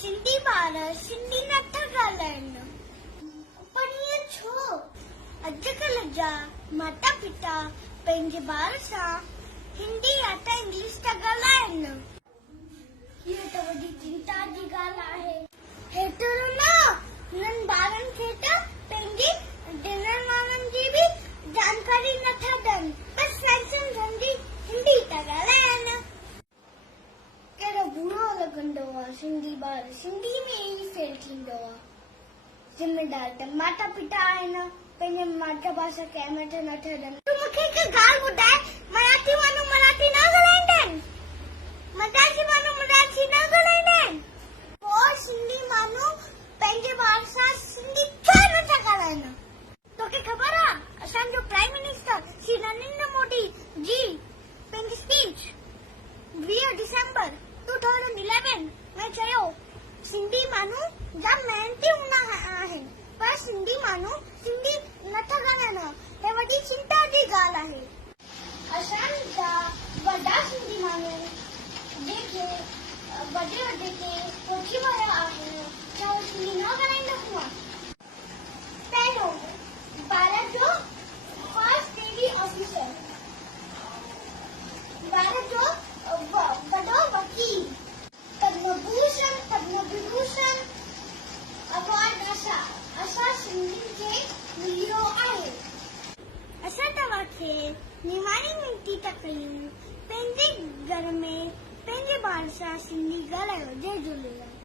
सिंधी ॿार सिंधी नथा ॻाल्हाइनि पर इएं छो? अॼुकल्ह जा माता पिता पंहिंजे ॿार सां हिंदी या त इंग्लिश था ॻाल्हाइनि। हीअ त वॾी चिंता जी ॻाल्हि आहे। हेतिरो न, हुननि ॿारनि खे त पंहिंजी ॾिणनि वारनि जी बि जानकारी नथा ॾियनि, बसि सम्झनि हिंदी था ॻाल्हाइनि। कहिड़ो बुरो लॻंदो आहे सिंधी ॿार सिंधी में ई फेल थींदो आहे। ज़िमेदार त माता पिता आहिनि, पंहिंजे मातृभाषा खे अहमियत नथा ॾियनि। तूं मूंखे हिकु ॻाल्हि ॿुधाए, मराठी माण्हू मराठी न ॻाल्हाईंदा आहिनि? मराठी माण्हू मराठी न ॻाल्हाईंदा आहिनि? पोइ सिंधी माण्हू पंहिंजे ॿार सां सिंधी छो नथा ॻाल्हाइनि? तोखे ख़बर आहे, असांजो प्राइम मिनिस्टर श्री नरेंद्र मोदी जी पंहिंजी स्पीच 20 दिसंबर 2011 में चयो, सिंधी माण्हू जाम मेहनती हूंदा आहिनि पर सिंधी माण्हू सिंधी नथा ॻाल्हाइनि। हे वॾी चिंता जी ॻाल्हि आहे। असांजा वॾा सिंधी माण्हू जेके वॾे ते पहुची विया आहिनि, छा उहे सिंधी न ॻाल्हाईंदा हुआ? पहिरियों, भारत जो फर्स्ट लेडी ऑफिसर, भारत जो वॾो वकील, पद्म विभूषण अवार्ड असां सिंधियुनि खे मिलियो आहे। असां तव्हांखे निमाणी विनती था कयूं, पंहिंजे घर में पंहिंजे ॿार सां सिंधी ॻाल्हायो। जय झूलेलाल।